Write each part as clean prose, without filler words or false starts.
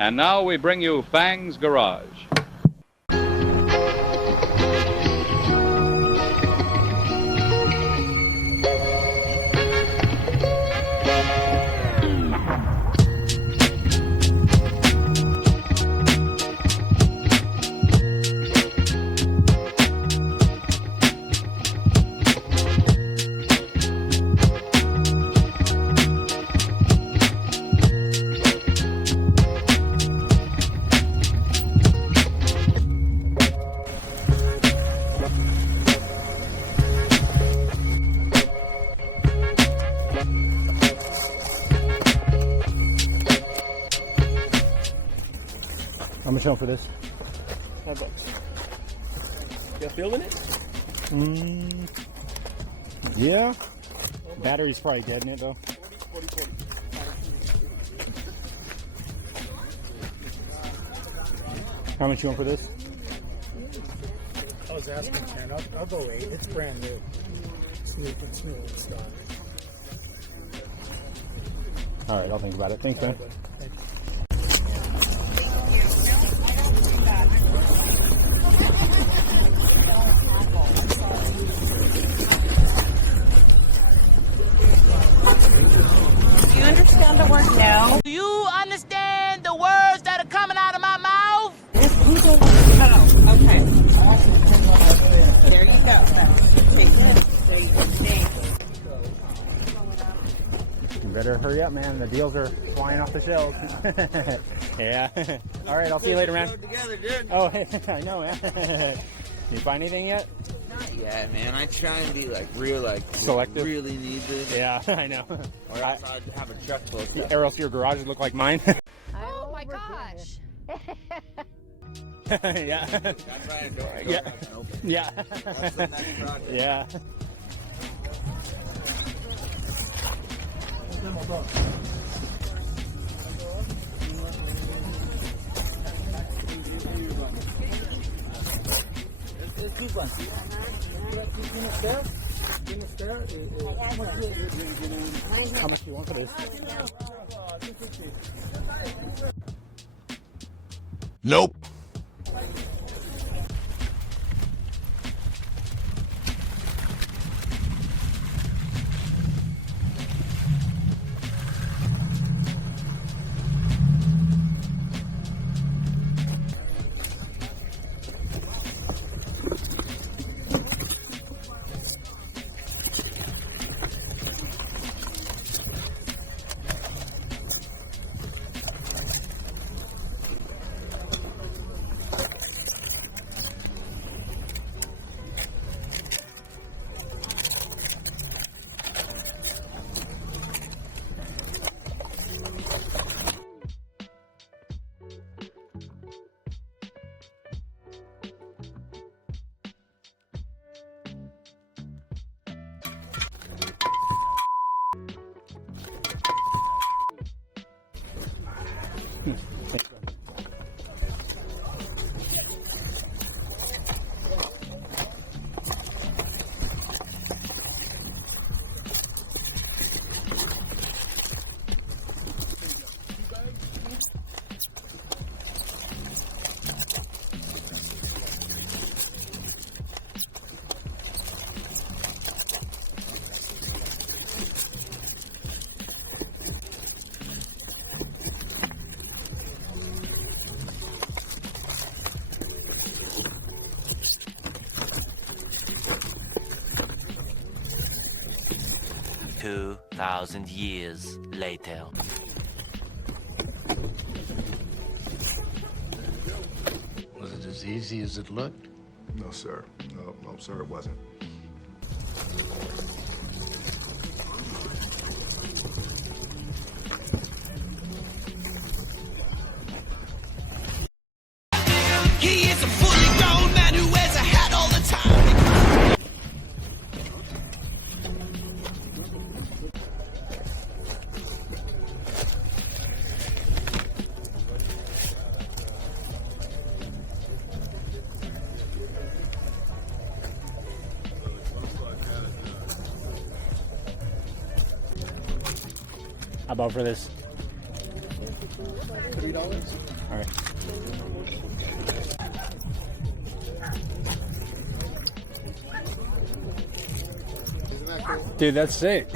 And now we bring you Fang's Garage. How much for this? $5. You feeling it? Yeah. Battery's probably dead in it though. 40. How much you want for this? I was asking 10. I'll go 8. It's brand new. It's new in stock. All right, I'll think about it. Thanks, man. Thank you. Do you understand the word no? Do you understand the words that are coming out of my mouth? Oh, okay. There you go. Take it. There you go. Thanks. You better hurry up, man. The deals are flying off the shelves. Yeah. All right, I'll see you later, man. Together, dude. Oh, I know, man. You find anything yet? Not yet, man. I try and be like real, like Selective? Really need this. Yeah, I know. Or else I'd have a truck full of stuff. Or else your garages look like mine. Oh my gosh. Yeah. That's right. A door Yeah. I can open. Yeah. That's the next project. Yeah. How much do you want for this? Nope. $2,000 years later. Was it as easy as it looked? No, sir. No, sir, it wasn't. He is a fully grown man who wears a hat all the time. How about for this? $3. All right. Isn't that cool? Dude, that's sick.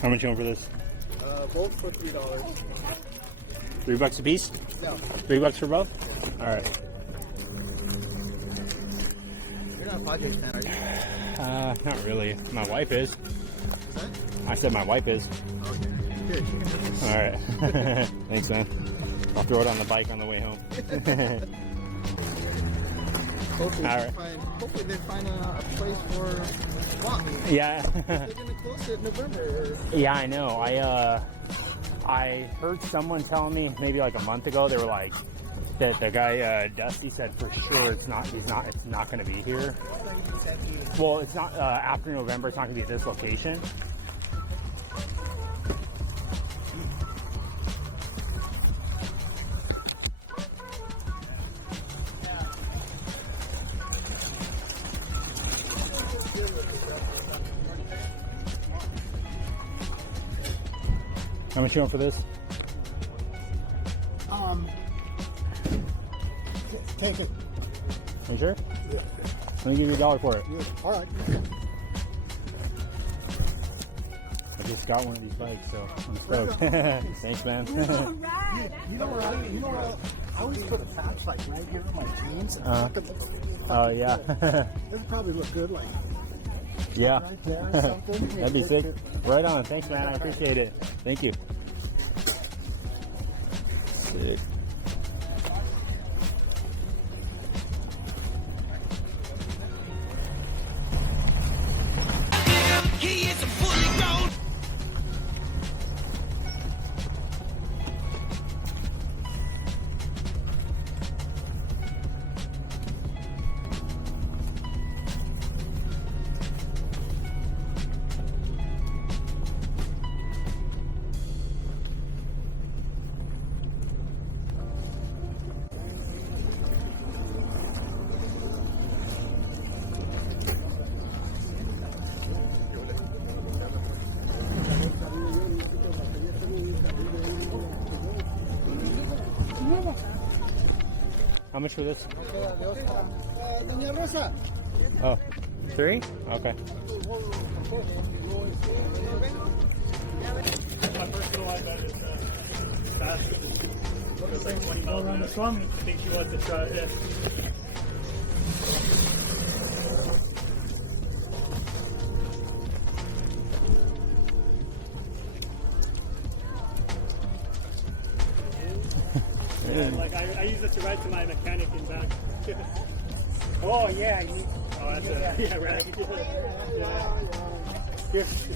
How much you want for this? Both for $3. $3 a piece? No. $3 for both? All right. You're not a Padres fan, are you? Not really. My wife is. What? I said my wife is. Okay. Good. You can have this. All right. Thanks, man. I'll throw it on the bike on the way home. Hopefully, All right. hopefully they find a place for swap meet. Yeah. They're gonna close it in November. Yeah, I know. I heard someone telling me maybe like a month ago, they were like that the guy Dusty said for sure it's not going to be here. Well, it's not after November. It's not going to be at this location. How much you want for this? Take it. Are you sure? Yeah. Let me give you $1 for it. Yeah. All right. I just got one of these bikes, so I'm stoked. Thanks, man. You know where I always put a patch like right here on my jeans. Oh, yeah. It would probably look good, like Yeah. right there or something. That'd be sick. Right on. Thanks, man. I appreciate it. Thank you. Sick. He is a fully grown. How much for this? Doña Rosa. Oh, 3? Okay. My personal life is faster. When you go around the swami, I think she wants to try it. Yeah, like I use it to ride to my mechanic in back. Oh yeah, oh that's yeah right. It's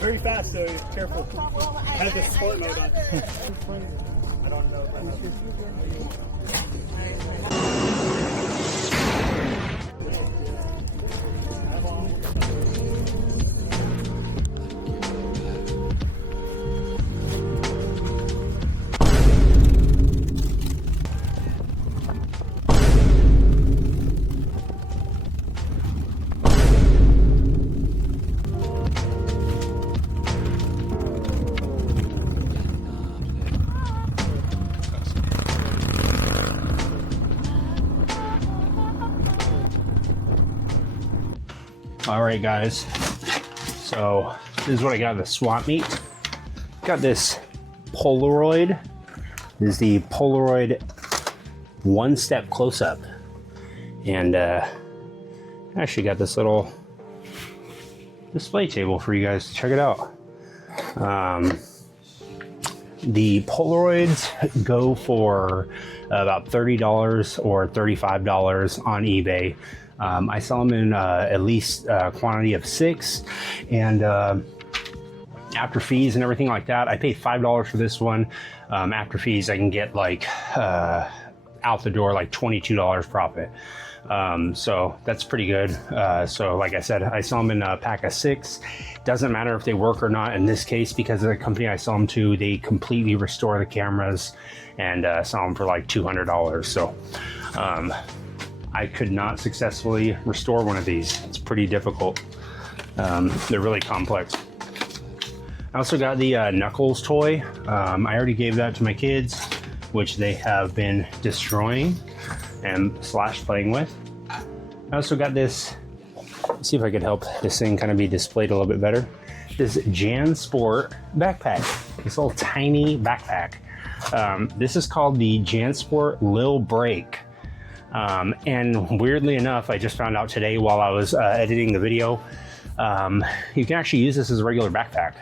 very fast, so careful. It has a sport mode on. I don't know. All right, guys. So this is what I got at the swap meet. Got this Polaroid. This is the Polaroid one-step close-up, and I actually got this little display table for you guys to check it out. The Polaroids go for about $30 or $35 on eBay. I sell them in at least a quantity of 6, and after fees and everything like that, I paid $5 for this one. After fees, I can get like out the door like $22 profit. So that's pretty good. So like I said, I sell them in a pack of 6. Doesn't matter if they work or not in this case, because of the company I sell them to, they completely restore the cameras and sell them for like $200. So I could not successfully restore one of these. It's pretty difficult. They're really complex. I also got the Knuckles toy. I already gave that to my kids, which they have been destroying and / playing with. I also got this, let's see if I could help this thing kind of be displayed a little bit better. This JanSport backpack, this little tiny backpack. This is called the JanSport Lil Break. And weirdly enough, I just found out today while I was editing the video, you can actually use this as a regular backpack.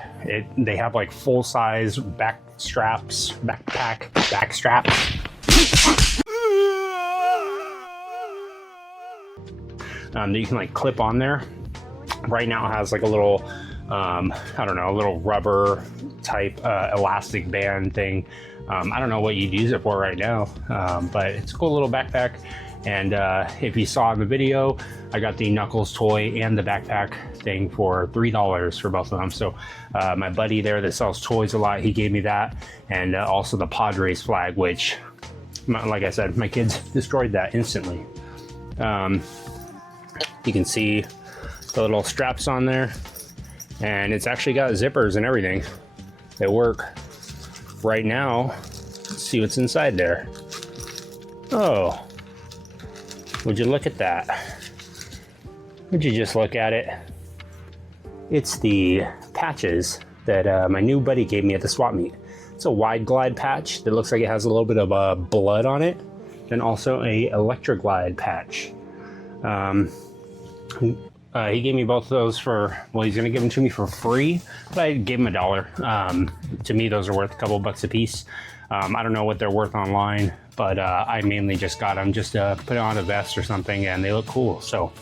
They have like full-size back straps that you can like clip on there. Right now it has like a little I don't know, a little rubber type elastic band thing. I don't know what you'd use it for right now, but it's a cool little backpack. And if you saw in the video, I got the Knuckles toy and the backpack thing for $3 for both of them. So my buddy there that sells toys a lot, he gave me that, and also the Padres flag, which, like I said, my kids destroyed that instantly. You can see the little straps on there, and it's actually got zippers and everything that work. Right now, let's see what's inside there. Oh, would you look at that? Would you just look at it? It's the patches that my new buddy gave me at the swap meet. It's a wide glide patch that looks like it has a little bit of blood on it, and also a electric glide patch. He gave me both of those for, well, he's gonna give them to me for free, but I gave him $1. To me, those are worth a couple bucks a piece. I don't know what they're worth online, but I mainly just got them just to put on a vest or something, and they look cool. So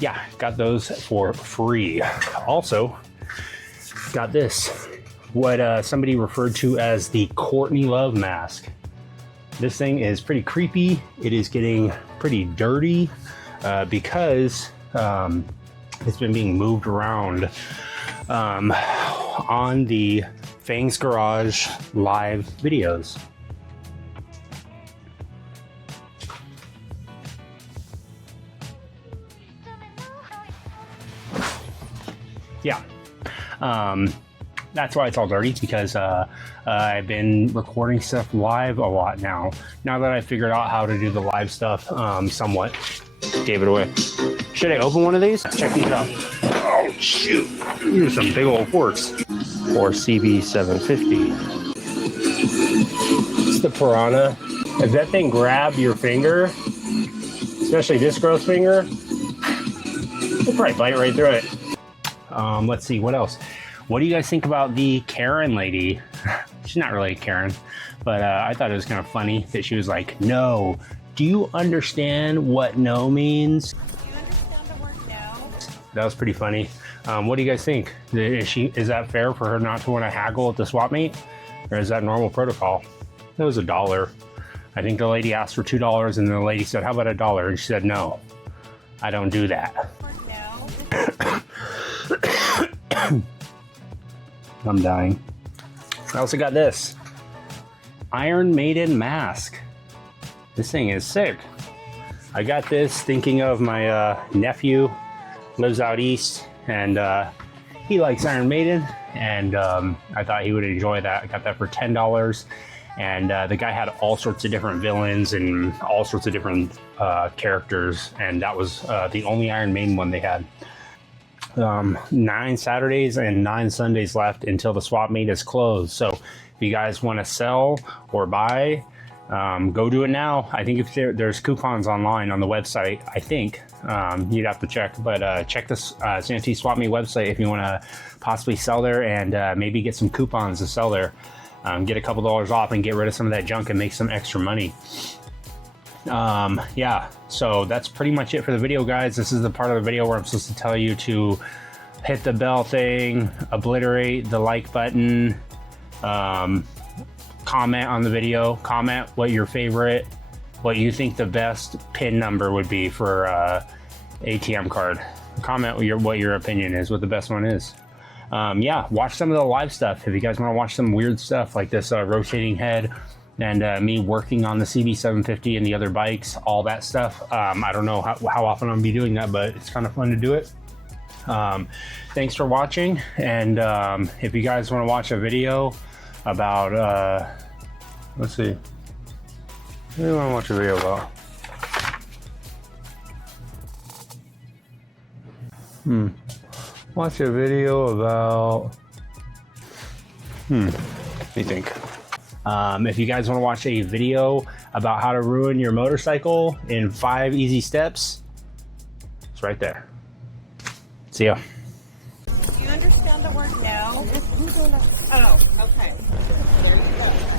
yeah, got those for free. Also, got this, what somebody referred to as the Courtney Love mask. This thing is pretty creepy. It is getting pretty dirty because it's been being moved around on the Fangs Garage live videos. Yeah, that's why it's all dirty, because I've been recording stuff live a lot now that I figured out how to do the live stuff somewhat. Gave it away. Should I open one of these? Check these out. Oh shoot, these are some big old forks. Or CB750. It's the Piranha. If that thing grabbed your finger, especially this gross finger, it'll probably bite right through it. Let's see, what else? What do you guys think about the Karen lady? She's not really a Karen, but I thought it was kind of funny that she was like, no. Do you understand what no means? Do you understand the word no? That was pretty funny. What do you guys think? Is that fair for her not to want to haggle at the swap meet? Or is that normal protocol? It was $1. I think the lady asked for $2, and the lady said, how about $1? And she said, no, I don't do that. No. I'm dying. I also got this Iron Maiden mask. This thing is sick. I got this thinking of my nephew, lives out east, and he likes Iron Maiden, and I thought he would enjoy that. I got that for $10, and the guy had all sorts of different villains and all sorts of different characters, and that was the only Iron Maiden one they had. 9 Saturdays and 9 Sundays left until the swap meet is closed. So if you guys want to sell or buy, go do it now. I think if there's coupons online on the website, I think you'd have to check, but check this Santee Swap Meet website if you want to possibly sell there, and maybe get some coupons to sell there. Get a couple dollars off and get rid of some of that junk and make some extra money. Yeah, so that's pretty much it for the video, guys. This is the part of the video where I'm supposed to tell you to hit the bell thing, obliterate the like button, comment on the video, comment what your favorite, what you think the best pin number would be for ATM card. Comment what your opinion is, what the best one is. Yeah, watch some of the live stuff if you guys want to watch some weird stuff like this rotating head, and me working on the CB750 and the other bikes, all that stuff. I don't know how often I'm gonna be doing that, but it's kind of fun to do it. Thanks for watching, and if you guys want to watch a video about, let's see, what do you want to watch a video about? Watch a video about, what do you think? If you guys want to watch a video about how to ruin your motorcycle in 5 easy steps, it's right there. See ya. Do you understand the word no? Oh, okay. There you go.